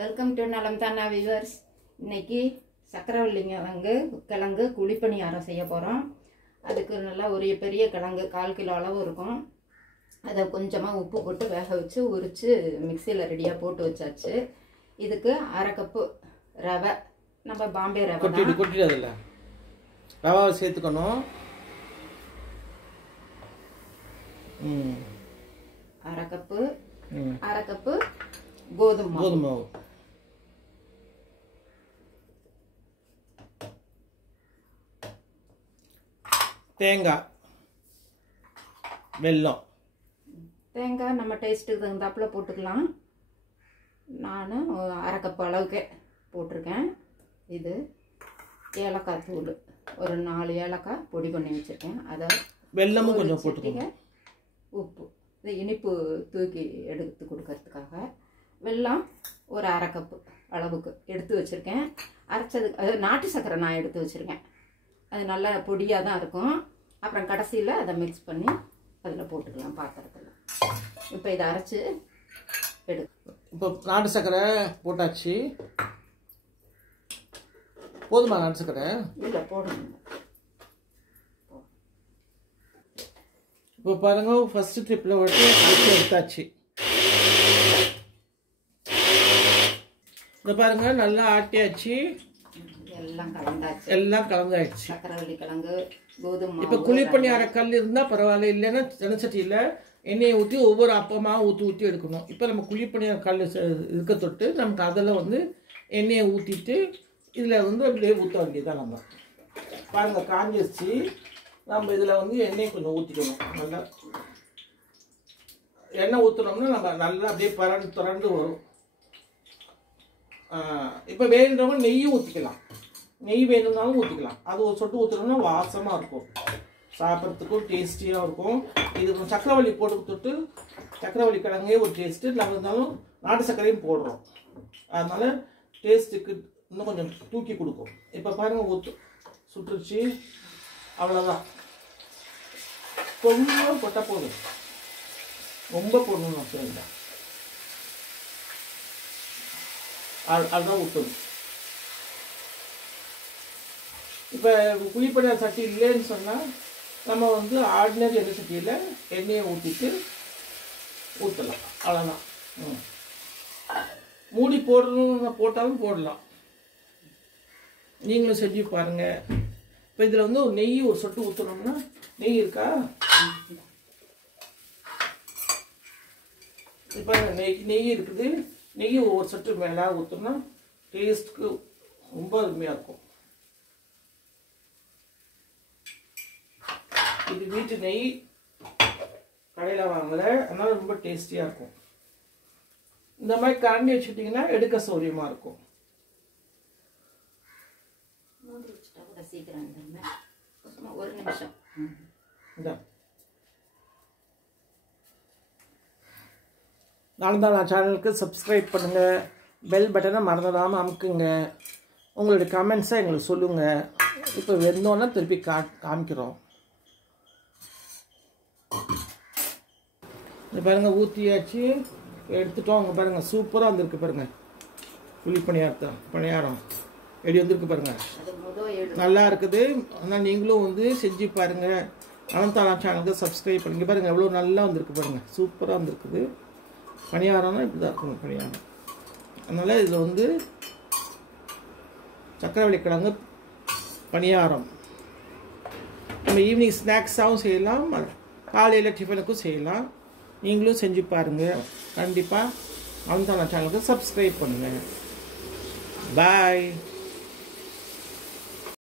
Welcome to நலம் தானா viewers. இன்னைக்கு சக்கரவள்ளிங்க கிழங்கு குழிப்பணியாரம் செய்ய போகிறோம். அதுக்கு நல்லா ஒரு பெரிய கிழங்கு 1/4 கிலோ அளவு இருக்கும். அதை கொஞ்சமாக உப்பு போட்டு வேக வச்சு உரித்து மிக்சியில் ரெடியாக போட்டு வச்சாச்சு. இதுக்கு 1/2 கப்பு ரவை, நம்ம பாம்பே ரவை கொட்டிடுறதில்ல, ரவை சேர்த்துக்கணும். 1/2 கப்பு கோதுமை மாவு, தேங்காய், வெல்லம். தேங்காய் நம்ம டேஸ்ட்டுக்கு தகுந்தாப்புல போட்டுக்கலாம். நான் 1/2 கப்பு அளவுக்கு போட்டிருக்கேன். இது ஏலக்காய் தூள், ஒரு 4 ஏலக்காய் பொடி பண்ணி வச்சுருக்கேன். அதை வெல்லமும் கொஞ்சம் போட்டுக்கோங்க. உப்பு, இது இனிப்பு தூக்கி எடுத்து கொடுக்கறதுக்காக வெல்லம் ஒரு 1/2 கப்பு அளவுக்கு எடுத்து வச்சுருக்கேன். அரைச்சது அது நாட்டு சர்க்கரை நான் எடுத்து வச்சுருக்கேன். அது நல்லா பொடியாக தான் இருக்கும். அப்புறம் கடைசியில் அதை மிக்ஸ் பண்ணி அதில் போட்டுக்கலாம் பாத்திரத்தில். இப்போ இதை அரைச்சி இப்போ நாட்டு சர்க்கரை போட்டாச்சு. போதுமா நாட்டு சர்க்கரை? இல்லை, போடணும். இப்போ பாருங்க, ஃபர்ஸ்ட் ட்ரிப்பில் விட்டு அரைச்சி எடுத்தாச்சு. இப்போ பாருங்க, நல்லா ஆட்டியாச்சு, எல்லாம் கலந்தாயிடுச்சு. சக்கரவள்ளி கிழங்கு, கோதுமை. இப்போ குழிப்பணியார கல் இருந்தால் பரவாயில்ல, இல்லைன்னா ஜனசட்டியில் எண்ணெயை ஊற்றி ஒவ்வொரு அப்பமாக ஊற்றி எடுக்கணும். இப்போ நம்ம குழிப்பணியார கல் இருக்க தொட்டு நமக்கு அதில் எண்ணெயை ஊற்றிட்டு இதில் அப்படியே ஊற்ற வேண்டியதான். நம்ம பாருங்கள் காஞ்சிருச்சு. நம்ம இதில் எண்ணெயை கொஞ்சம் ஊற்றிக்கணும். நல்லா எண்ணெய் ஊற்றினோம்னா நம்ம நல்லா அப்படியே திரண்டு வரும். இப்போ வேணுன்றவங்க நெய்யும் ஊற்றிக்கலாம். நெய் வேணும்னாலும் ஊற்றிக்கலாம். அது ஒரு சொட்டு ஊற்றினோம்னா வாசமாக இருக்கும், சாப்பிட்றதுக்கும் டேஸ்டியாக இருக்கும். இது சக்கரவள்ளி போட்டு தொட்டு சக்கரவள்ளி கிழங்கே ஒரு டேஸ்ட்டு. நம்ம இருந்தாலும் நாட்டு சர்க்கரையும் போடுறோம், அதனால டேஸ்ட்டுக்கு இன்னும் கொஞ்சம் தூக்கி கொடுக்கும். இப்போ பாருங்கள், சுட்டுருச்சு. அவ்வளோதான், கொஞ்சம் போட்டால் போதும், ரொம்ப போடணும்னு அவசியம் இல்லை. அதுதான் ஊற்றணும். இப்போ குழிப்பணியார சட்டி இல்லைன்னு சொன்னால் நம்ம ஆர்டினரி எண்ணெய் சட்டியில் எண்ணெயை ஊற்றிட்டு ஊற்றலாம். அவ்வளோதான். மூடி போடணும்னு போட்டாலும் போடலாம். நீங்களும் செஞ்சு பாருங்கள். இப்போ இதில் ஒரு நெய் ஒரு சொட்டு ஊற்றணும்னா, நெய் இருக்கா? இப்போ நெய் இருக்குது. நெய் ஒரு சொட்டு மேலே ஊற்றோம்னா டேஸ்ட்டுக்கு ரொம்ப அருமையாக இருக்கும். இது வீட்டு நெய், கடையில் வாங்கலை, அதனால ரொம்ப டேஸ்டியாக இருக்கும். இந்த மாதிரி கரண்டி வச்சுக்கிட்டிங்கன்னா எடுக்க சௌரியமாக இருக்கும். ஒரு நிமிஷம். நான் சேனலுக்கு சப்ஸ்கிரைப் பண்ணுங்கள், பெல் பட்டனை மறந்துடாமல் அமுக்குங்க. உங்களுடைய கமெண்ட்ஸை எங்களுக்கு சொல்லுங்கள். இப்போ வெந்தோன்னா திருப்பி காமிக்கிறோம். இது பாருங்கள், ஊற்றியாச்சு, எடுத்துட்டோம். அங்கே பாருங்கள், சூப்பராக வந்திருக்கு பாருங்கள். பணியாரம் எப்படி வந்திருக்கு பாருங்கள், நல்லா இருக்குது. ஆனால் நீங்களும் செஞ்சு பாருங்கள். அனந்தானா சேனலுக்கு சப்ஸ்கிரைப் பண்ணுங்க. பாருங்கள் எவ்வளோ நல்லா வந்திருக்கு பாருங்கள், சூப்பராக வந்திருக்குது. பணியாரம்னா இப்படி தான் இருக்கும் பணியாரம். அதனால் இதில் சக்கரவள்ளி கிழங்கு பணியாரம் நம்ம ஈவினிங் ஸ்நாக்ஸாகவும் செய்யலாம், காலையில் டிஃபனுக்கும் செய்யலாம். நீங்களும் செஞ்சு பாருங்கள். கண்டிப்பாக அனந்தானா சேனலுக்கு சப்ஸ்கிரைப் பண்ணுங்கள். பாய்.